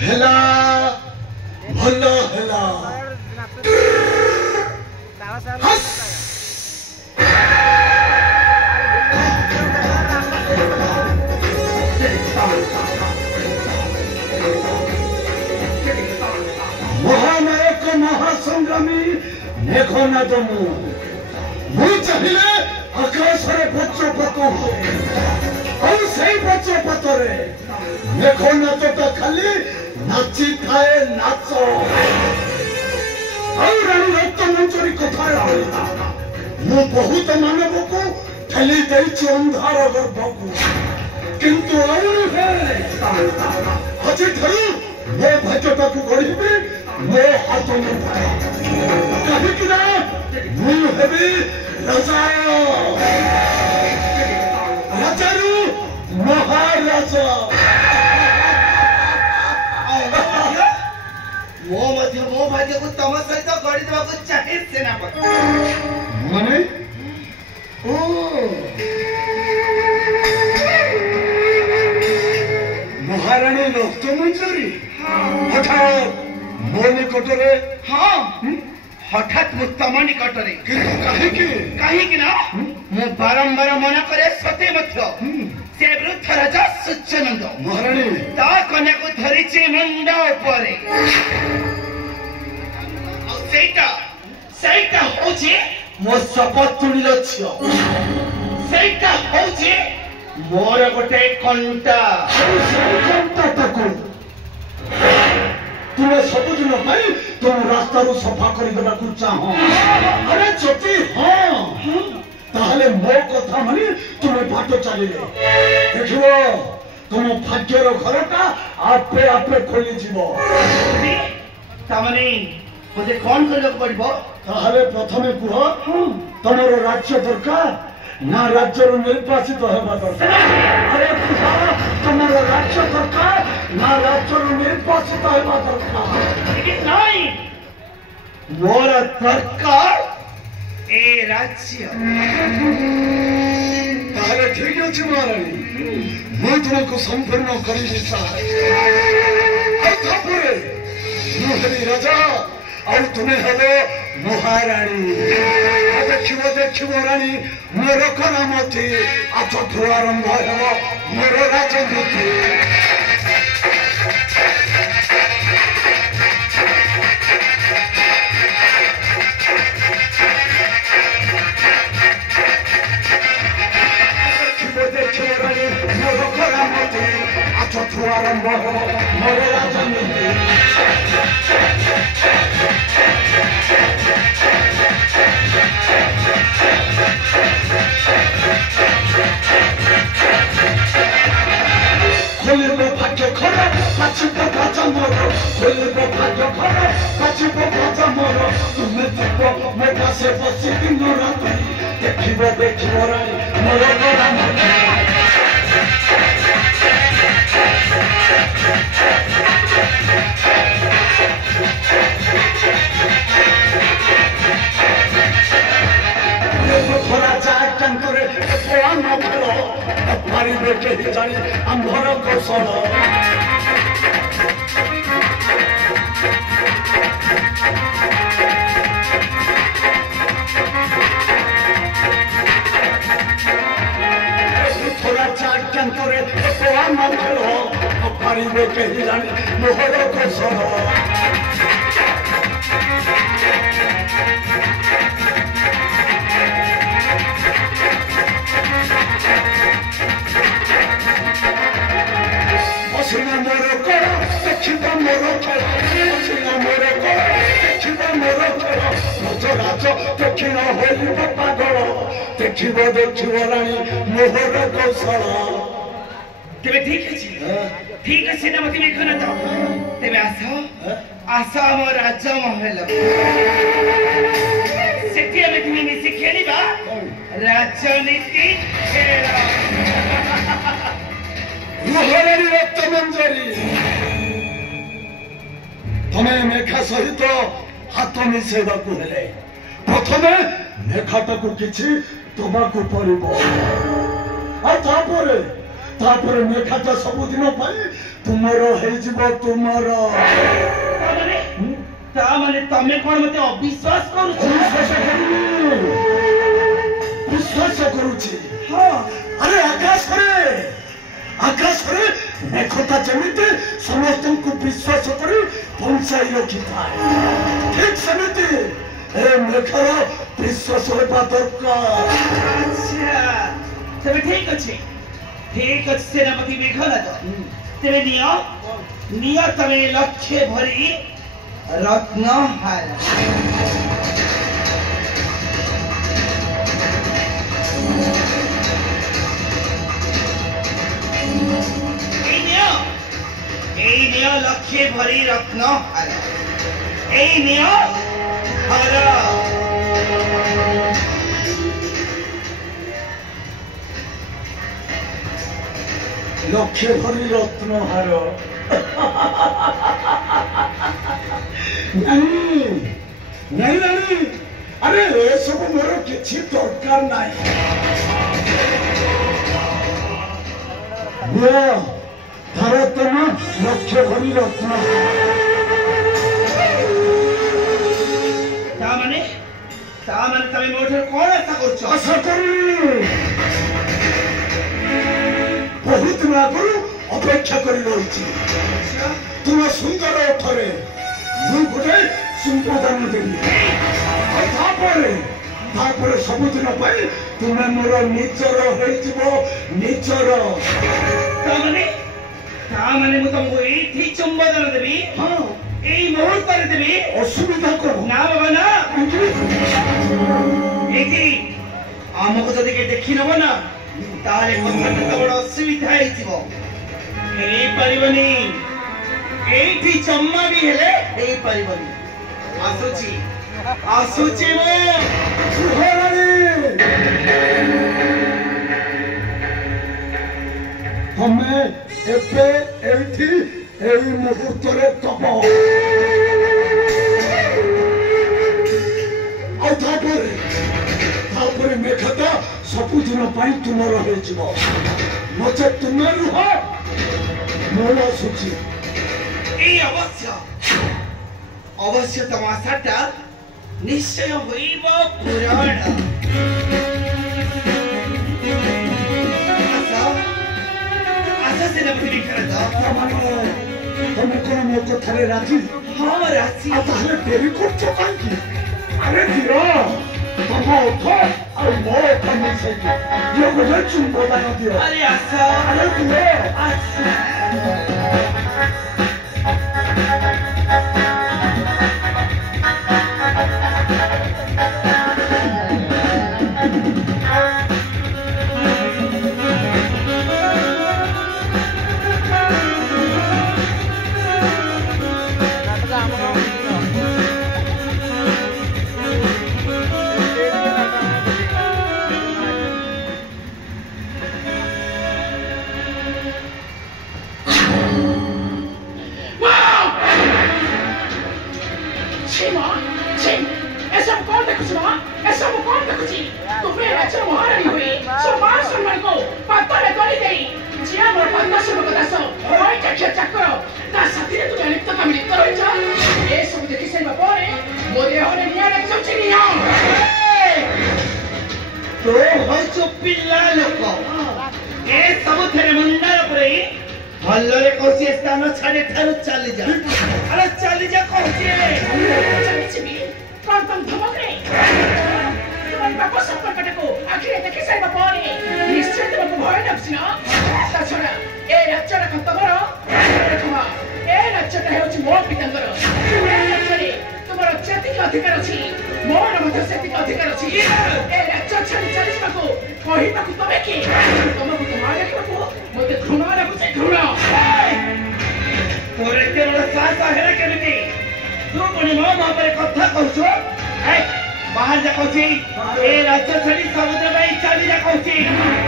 हेला भला हेला महानायक महासंग्रामी देखो ना तो मुझे चाहिए आकाश बच्चोपत और सही बच्चोपत देखो ना तो खाली नाची थाए नाच रानी रक्त मंचरी कथा मु बहुत मानव को ठेली देछि अंधार गर्भ को किंतु आज मो भाग्यता को गढ़ी मो हाथ में कहीं मुझे राजा राजारू महाराजा मो भाग्य को तम सहित गढ़ी देवा चाहे सेनापति माने महाराणी रक्त मंजरी हठात मो निकटरे हाँ हठात मु तम निकटरे कहीं ना मु बारंबार मना करे सते मध्य से वृद्ध राजा सूर्यनंद महाराणी ता कन्या को धरिछि मुंडा उपरे सेटा होछि मो सपतुणी लक्ष्य सेटा होछि मोर गोटे कंटा तुम्हें सबुदिन तुम रास्ता सफा करदेवा चाह अरे चोटी हाँ ताहले मो कथा मानी तुम्हें बाट चलिए देखो तुम भाग्यर घरटा आपे आपे खोली मुझे कौन करने पड़ो ताहले प्रथमे कुह तुमर राज्य दरकार ना राज्य निर्वाचित होगा दरकार अरे तुमर राज्य दरकार ना राज्य निर्वाचित होगा दरकार मोर दरकार ए राज्य ताहले ठीक अच्छे महाराणी मैं तुमको संपूर्ण करी राजा और तुम्हें हेलो महाराणी देखिव रानी मोर करामती आज आरंभ हो मोर राजनीति देखिव रानी मोर करामती आज आरंभ हो मोर राजनीति भाग्य खराब पाचिब भाजा मोर खोलिब भाग्य खराब पाचिब भाजा मोर तुम्हें देव मो पासे बसी दिन राति देखिब रानी मोर खरा चार टंकरे न खेल पारे कहीं जानी आंभर कौशल थोड़ा चार टंकरे न खेल पारे कहीं जानी मोहर कौशल दक्षिण हो पागल देखिब रानी मोहर कौशल तेरे ठीक अच्छे ना मत लिखना तो तेरे आस आम राजमहल सेठी हमें तुम्हें मिसी खेलिबा राजनीति खेल महाराणी रक्त मंजरी तुम्हें मेघा सहित हाथ मिसेवा हेले प्रथमे मेघाटा को किछि तमाकू पड़िबो और तापरे मेघाटा सबुदिन तुमर तुमर तमें कौन मत अविश्वास विश्वास करुची अरे आकाश मेघटा जमी समस्त को विश्वास कर पहुंचाई रखी था ठीक सेमती मेघर विश्वास होगा दरकार। तबे ठीक अच्छे सेनापति मेघनाथ तेरे निया तमें लक्ष्य भरी रत्न हार लक्ष्य भरी रत्न हार लक्ष्य भरी रत्न हार नहीं अरे ये सब मोर किसी दरकार नहीं भारत में लक्ष्य भरी रत्न तमें मोठर कौन आशा करछ आशा करी बहुत दिन आगु अपेक्षा करी रही तुम सुंदर ओठरे मु गोटे संप्रदान देवी सबुदिन तुम्हें मोर निजर निजर तुमको ये चुंबन देवी এই মুহূর্তে দেবী অসুবিধা করো না বাবা না একি আমাকে যদি কে দেখি নব না তাহলে কথা বড় অসুবিধা হইতিব এই পারিবনি এইটি চম্মা বি হেলে এই পারিবনি আসুচি মো তুমি এবে এইটি এই মুহূর্তে তব तापर मेघटा सबुदिन तुमर नचे तुम्हें रुह मोर आसुची अवश्य तम आशाटा निश्चय होइब पुराण आशा सेनापति विक्रत तुम कौन मो कथारे राजी हाँ राजी ताहले डेरी करछो कांकी अरे धीरा बाबा उठो और मो कमी से ये गोटे चुंबन दियो अरे आशा अरे दियो भल्लरे कौसी स्थान छाड़े थारु चली जा अरे चली जा कौसी चली कौन तुम धमक रे तुम्हारे बाप संपर्क को आखिर देखि साइबा परे निश्चय तुमको भय लागछि ना ता छोरा ए राज्यरा खत्म करो देखो ए राज्यटा हेउछि मो पितांकर ए राज्यरे तुम्हारा जाति के अधिकार अछि मोर मध्य सेति के अधिकार अछि ए राज्य छाड़ी चली जाको कहिबा को तमे के तुमको तुम्हारे को मते घृणा लागुछि घृणा तोरे तेरा साथ हेरा केमिति तू कोनी मो पर कथा कहछो ए बाहर जा कहछि ए राज्य छाड़ी समुद्र में चली जा कहछि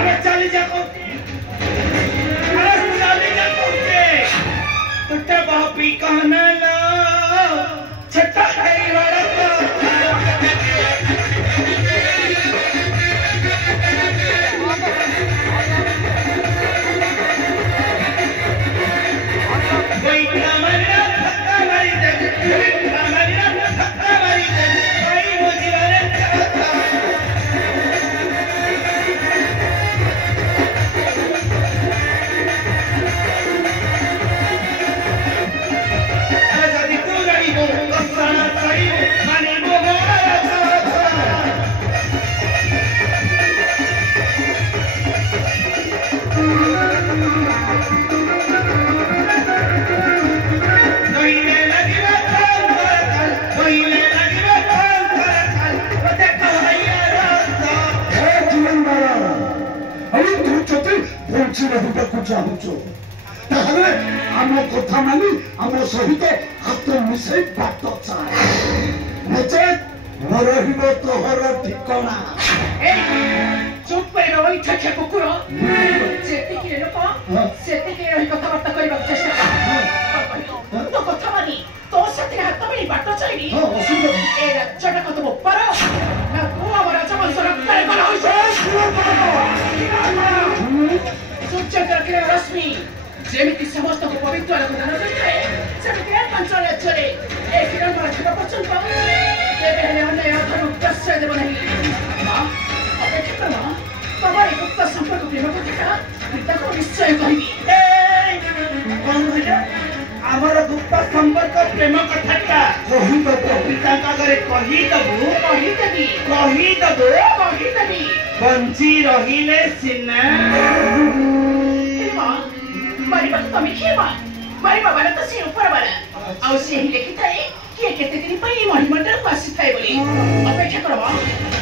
अरे चली जा कहछि तुटे बापी कहना ला छटा है वाला ଚାହୁଁଛୁ ତାହେଲେ ଆମ କଥା ମାନି ଆମ ସହିତ ହାତ ମିଶାଇ ବାଟ ଚାଲ ନଚେତ୍ ରହିବ ତୋହର ଠିକଣା। ଚୁପ୍ କରି ରହି ଠେକେ କୁକୁର ଯେତିକି ଲୋକ ସେତିକି ରହି କଥାବାର୍ତ୍ତା କରିବାକୁ ଚେଷ୍ଟା କର। ତୋ କଥା ମାନି ତୋ ସାଥିରେ ହାତ ମିଳି ବାଟ ଚାଲିବି ଏ ରାଜ୍ୟଟା କତ ପାର ନା ତୁ ଆମ ରାଜବଂଶ ରକ୍ତରେ କଲ ହୋଇଛ। ସୂର୍ଯ୍ୟଙ୍କର କିରଣ ରଶ୍ମି ଯେମିତି ସମସ୍ତଙ୍କୁ ପବିତ୍ର ଆଲୋକ ଦାନ କରିଥାଏ ସେମିତି ପାଞ୍ଚ ରାଜ୍ୟରେ ଏ କିରଣ ଥିବା ପର୍ଯ୍ୟନ୍ତ କେବେ ହେଲେ ଅନ୍ୟାୟ ଅଧର୍ମକୁ ପ୍ରଶ୍ରୟ ଦେବ ନାହିଁ। ଅପେକ୍ଷା କର ତମର ଏ ଗୁପ୍ତ ସମ୍ପର୍କ ପ୍ରେମ କଥାଟା ପିତାକୁ ନିଶ୍ଚୟ କହିବି। କଣ କହିଲ ଆମର ଗୁପ୍ତ ସମ୍ପର୍କ ପ୍ରେମ କଥାଟା ପିତାଙ୍କ ଆଗରେ କହିଦେବୁ ବଞ୍ଚି ରହିଲେ ସିନା ମାରିବାକୁ ତମେ କିଏ ମାରିବା ବାଲା ତ ସେ ଉପର ବାଲା ଆଉ ସେ ହିଁ ଲେଖିଥାଏ କିଏ କେତେ ଦିନ ପାଇଁ ମଣିମଣ୍ଡଳକୁ ଆସିଥାଏ ବୋଲି। ଅପେକ୍ଷା କର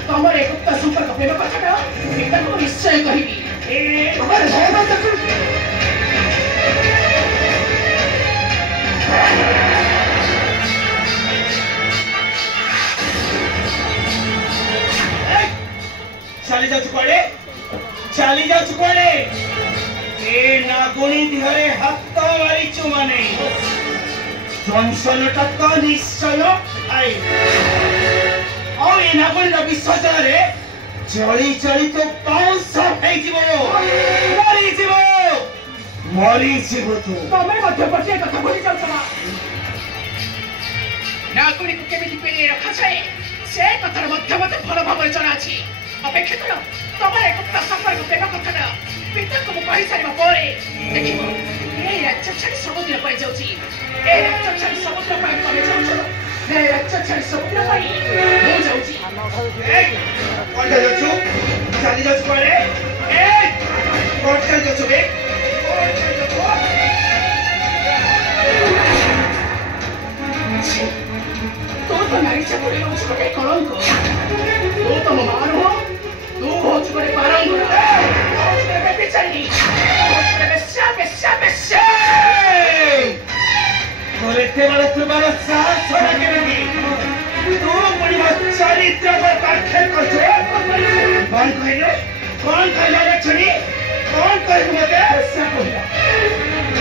ତମର ଏ ଗୁପ୍ତ ସମ୍ପର୍କ ପ୍ରେମ କଥାଟା ପିତାକୁ ନିଶ୍ଚୟ କହିବି। ଚାଲି ଯାଉଛୁ କୁଆଡେ ଏ ନାଗୁଣୀ ଦେହରେ ହାତ ମାରିଛୁ ମାନେ ଜଂସନଟା ତ ନିଶ୍ଚୟ ଆଇ ଆଉ ଏ ନାଗୁଣୀର ବିସର୍ଜନରେ ଜଳି ଜଳି ତ ପାଉଁଶ ହେଇଯିବ ମରିଯିବ ତୁ। ତମେ ମଧ୍ୟ ଗୋଟିଏ କଥା ଭୁଲି ଯାଉଛ ନାଗୁଣୀକୁ କେମିତି ପେଳିয়ে ରଖାଯାଏ ସେ କଥାର ମଧ୍ୟ ମୋତେ ଭଲ ଭାବରେ ଜଣାଅଛି। ଅପେକ୍ଷା କର ତମର ଏ ଗୁପ୍ତ ସମ୍ପର୍କ ପ୍ରେମ କଥାଟା ପିତାଙ୍କୁ ମୁଁ କହିସାରିବା ପରେ ଦେଖିବ ଏ ରାଜ୍ୟ ଛାଡ଼ି ସମୁଦ୍ର ପାଇଁ ଯାଉଛି। ଏ ରାଜ୍ୟ ଛାଡ଼ି ସମୁଦ୍ର ପାଇଁ ତମେ ଯାଉଛ ଏ ରାଜ୍ୟ ଛାଡ଼ି ସମୁଦ୍ର ପାଇଁ ମୁଁ ଯାଉଛି। ଚାଲି ଯାଉଛୁ କୁଆଡେ ଚାଲି ଯାଉଛୁ ବେ ତୁ ତ ନାରୀ ଚାକୁରି ରହୁଛୁ ଗୋଟେ କଳଙ୍କ ତୁ ତମ ମା ନୁହଁ ତୁ ହଉଛୁ ଗୋଟେ ପାରଙ୍ଗର ବେଚାରୀ তোর এতে বড় তোমার সাহস না কেমনি তু পুরি চরিত্র পাঠে করছো কোন কইলো রে ছড়ি কোন কইলো মতে বেশ্যা কইলো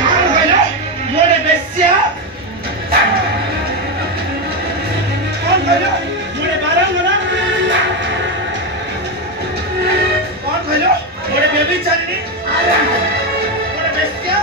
কোন কইলো মোরে বেশ্যা কোন কইলো মোরে বারঙ্গনা কোন কইলো মোরে বেবি চালিনি মোরে বেশ্যা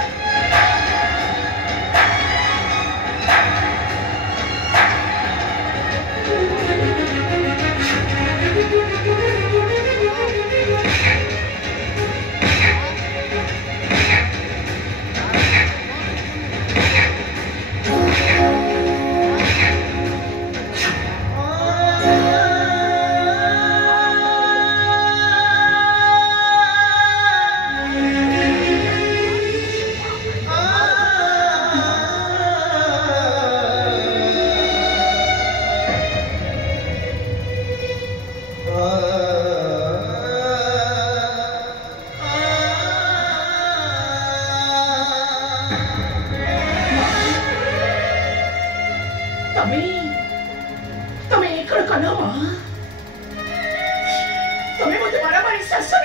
ତମେ ଏକର କନ ତମେ ମୋତେ ମାରାମାରି ଶାସନ